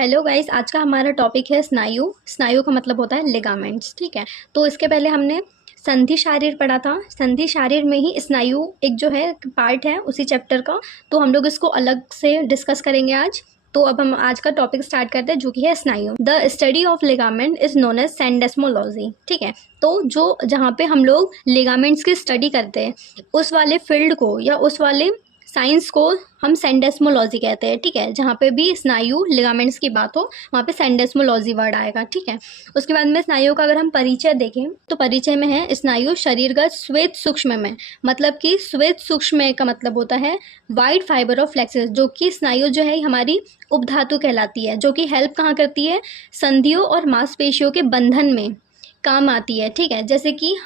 Hello guys, आज का हमारा टॉपिक है स्नायु। स्नायु का मतलब होता है लिगामेंट्स। ठीक है, तो इसके पहले हमने संधि शारीर पढ़ा था। संधि शारीर में ही स्नायु एक जो है पार्ट है उसी चैप्टर का, तो हम लोग इसको अलग से डिस्कस करेंगे आज। तो अब हम आज का टॉपिक स्टार्ट करते हैं जो कि है स्नायु। The study of ligament is known as syndesmology. ठीक है, तो जो जहाँ पे हम लोग लिगामेंट्स की स्टडी करते हैं उस वाले फील्ड को या उस वाले साइंस को हम सेंडेस्मोलॉजी कहते हैं। ठीक है, जहाँ पे भी स्नायु लिगामेंट्स की बात हो वहाँ पे सेंडेस्मोलॉजी वर्ड आएगा। ठीक है, उसके बाद में स्नायु का अगर हम परिचय देखें तो परिचय में है स्नायु शरीरगत श्वेत सूक्ष्म में, मतलब कि श्वेत सूक्ष्म का मतलब होता है वाइट फाइबर ऑफ फ्लेक्सिस, जो कि स्नायु जो है हमारी उपधातु कहलाती है, जो कि हेल्प कहाँ करती है, संधियों और मांसपेशियों के बंधन में काम आती है। ठीक है, जैसे कि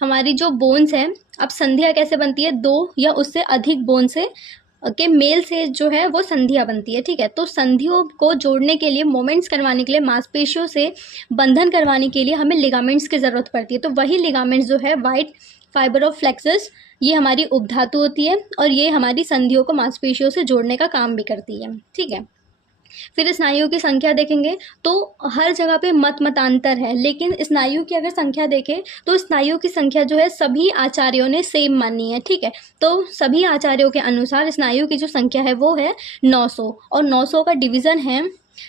हमारी जो बोन्स है, अब संधियाँ कैसे बनती है, दो या उससे अधिक बोन से के मेल से जो है वो संधियाँ बनती है। ठीक है, तो संधियों को जोड़ने के लिए, मोमेंट्स करवाने के लिए, मांसपेशियों से बंधन करवाने के लिए हमें लिगामेंट्स की ज़रूरत पड़ती है। तो वही लिगामेंट्स जो है वाइट फाइबर ऑफ फ्लेक्सस, ये हमारी उपधातु होती है और ये हमारी संधियों को मांसपेशियों से जोड़ने का काम भी करती है। ठीक है, फिर स्नायु की संख्या देखेंगे तो हर जगह पे मतांतर है, लेकिन स्नायु की अगर संख्या देखें तो स्नायु की संख्या जो है सभी आचार्यों ने सेम मानी है। ठीक है, तो सभी आचार्यों के अनुसार स्नायु की जो संख्या है वो है 900, और 900 का डिवीज़न है,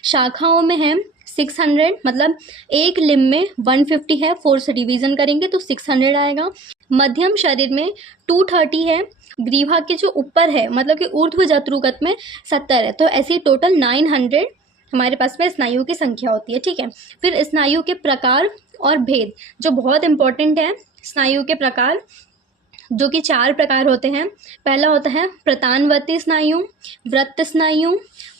शाखाओं में है 600, मतलब एक लिम्ब में 150 है, 4 से डिवीज़न करेंगे तो 600 आएगा। मध्यम शरीर में 230 है, ग्रीवा के जो ऊपर है मतलब कि ऊर्ध्व जत्रुगत में 70 है, तो ऐसी टोटल 900 हमारे पास में स्नायु की संख्या होती है। ठीक है, फिर स्नायु के प्रकार और भेद जो बहुत इंपॉर्टेंट है। स्नायु के प्रकार जो कि 4 प्रकार होते हैं। पहला होता है प्रतानवती स्नायु, वृत्त स्नायु,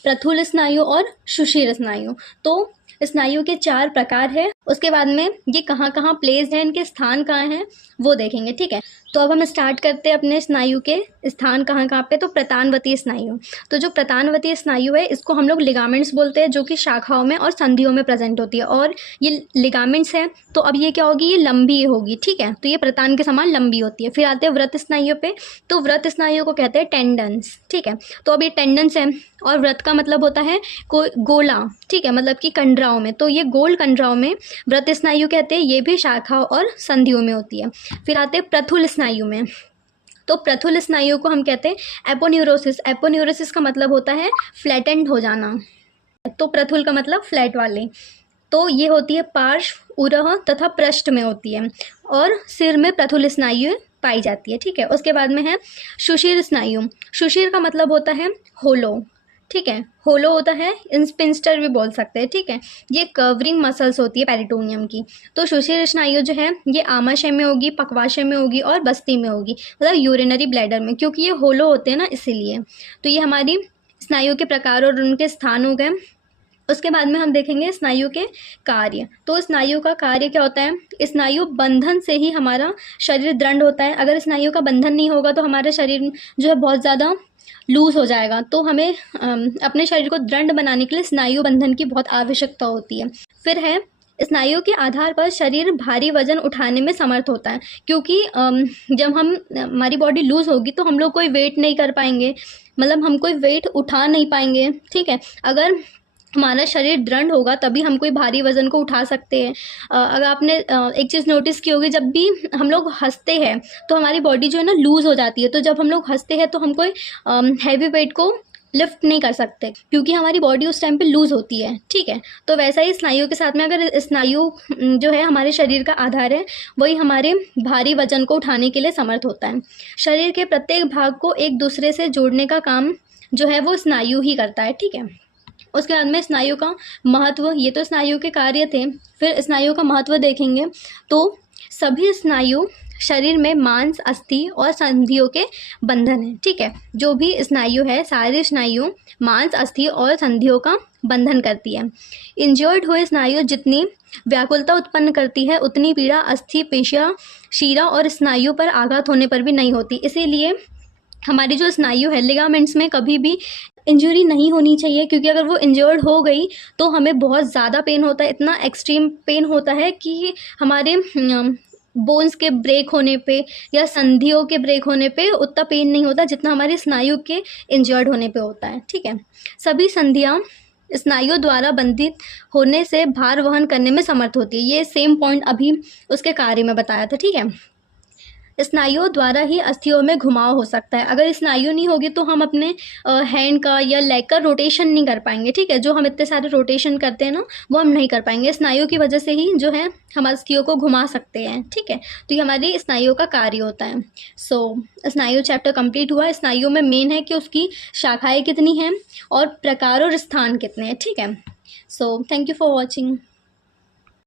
प्रथुल स्नायु और सुषिर स्नायु। तो स्नायु के 4 प्रकार है। उसके बाद में ये कहाँ कहाँ प्लेस्ड हैं, इनके स्थान कहाँ हैं वो देखेंगे। ठीक है, तो अब हम स्टार्ट करते हैं अपने स्नायु के स्थान कहाँ कहाँ पे। तो प्रतानवती स्नायु, तो जो प्रतानवती स्नायु है इसको हम लोग लिगामेंट्स बोलते हैं, जो कि शाखाओं में और संधियों में प्रेजेंट होती है, और ये लिगामेंट्स है। तो अब ये क्या होगी, ये लंबी होगी। ठीक है, तो ये प्रतान के समान लंबी होती है। फिर आते हैं व्रत स्नायु पे, तो व्रत स्नायु को कहते हैं टेंडन्स। ठीक है, तो अब ये टेंडन्स है और व्रत का मतलब होता है कोई गोला। ठीक है, मतलब कि कंडराओं में, तो ये गोल कंडराओं में व्रत स्नायु कहते हैं, ये भी शाखाओं और संधियों में होती है। फिर आते हैं प्रथुल स्नायु में, तो प्रथुल स्नायु को हम कहते हैं एपोन्यूरोसिस। एपोन्यूरोसिस का मतलब होता है फ्लैटेंड हो जाना, तो प्रथुल का मतलब फ्लैट वाले। तो ये होती है पार्श्व, उरह तथा पृष्ठ में होती है, और सिर में प्रथुल स्नायु पाई जाती है। ठीक है, उसके बाद में है सुषिर स्नायु। सुषिर का मतलब होता है होलो। ठीक है, होलो होता है, इंस्पिंस्टर भी बोल सकते हैं। ठीक है, ये कवरिंग मसल्स होती है पेरिटोनियम की। तो सुषिर स्नायु जो है ये आमाशय में होगी, पक्वाशय में होगी और बस्ती में होगी, मतलब यूरिनरी ब्लैडर में, क्योंकि ये होलो होते हैं ना इसीलिए। तो ये हमारी स्नायु के प्रकार और उनके स्थान हो गए। उसके बाद में हम देखेंगे स्नायु के कार्य। तो स्नायु का कार्य क्या होता है, स्नायु बंधन से ही हमारा शरीर दृढ़ होता है। अगर स्नायु का बंधन नहीं होगा तो हमारा शरीर जो है बहुत ज़्यादा लूज हो जाएगा, तो हमें अपने शरीर को दृढ़ बनाने के लिए स्नायु बंधन की बहुत आवश्यकता होती है। फिर है स्नायु के आधार पर शरीर भारी वजन उठाने में समर्थ होता है, क्योंकि जब हमारी बॉडी लूज होगी तो हम लोग कोई वेट नहीं कर पाएंगे, मतलब हम कोई वेट उठा नहीं पाएंगे। ठीक है, अगर हमारा शरीर दृढ़ होगा तभी हम कोई भारी वजन को उठा सकते हैं। अगर आपने एक चीज़ नोटिस की होगी, जब भी हम लोग हंसते हैं तो हमारी बॉडी जो है ना लूज़ हो जाती है, तो जब हम लोग हंसते हैं तो हम कोई हैवी वेट को लिफ्ट नहीं कर सकते, क्योंकि हमारी बॉडी उस टाइम पे लूज़ होती है। ठीक है, तो वैसा ही स्नायु के साथ में, अगर स्नायु जो है हमारे शरीर का आधार है, वही हमारे भारी वजन को उठाने के लिए समर्थ होता है। शरीर के प्रत्येक भाग को एक दूसरे से जोड़ने का काम जो है वो स्नायु ही करता है। ठीक है, उसके बाद में स्नायु का महत्व, ये तो स्नायु के कार्य थे। फिर स्नायु का महत्व देखेंगे तो सभी स्नायु शरीर में मांस, अस्थि और संधियों के बंधन है। ठीक है, जो भी स्नायु है सारी स्नायु मांस, अस्थि और संधियों का बंधन करती है। इंजर्ड हुए स्नायु जितनी व्याकुलता उत्पन्न करती है उतनी पीड़ा अस्थि, पेशियाँ, शीरा और स्नायु पर आघात होने पर भी नहीं होती। इसीलिए हमारी जो स्नायु है लिगामेंट्स में कभी भी इंजरी नहीं होनी चाहिए, क्योंकि अगर वो इंजर्ड हो गई तो हमें बहुत ज़्यादा पेन होता है, इतना एक्सट्रीम पेन होता है कि हमारे बोन्स के ब्रेक होने पे या संधियों के ब्रेक होने पे उतना पेन नहीं होता जितना हमारे स्नायु के इंजर्ड होने पे होता है। ठीक है, सभी संधियाँ स्नायुओं द्वारा बंधित होने से भार वहन करने में समर्थ होती है। ये सेम पॉइंट अभी उसके कार्य में बताया था, ठीक है। स्नायुओं द्वारा ही अस्थियों में घुमाव हो सकता है। अगर स्नायु नहीं होगी तो हम अपने हैंड का या लेग का रोटेशन नहीं कर पाएंगे, ठीक है। जो हम इतने सारे रोटेशन करते हैं ना, वो हम नहीं कर पाएंगे। स्नायु की वजह से ही जो है हम अस्थियों को घुमा सकते हैं, ठीक है। तो ये हमारी स्नायुओं का कार्य होता है। स्नायु चैप्टर कंप्लीट हुआ। स्नायु में मेन है कि उसकी शाखाएँ कितनी हैं और प्रकार और स्थान कितने हैं, ठीक है। Thank you for watching.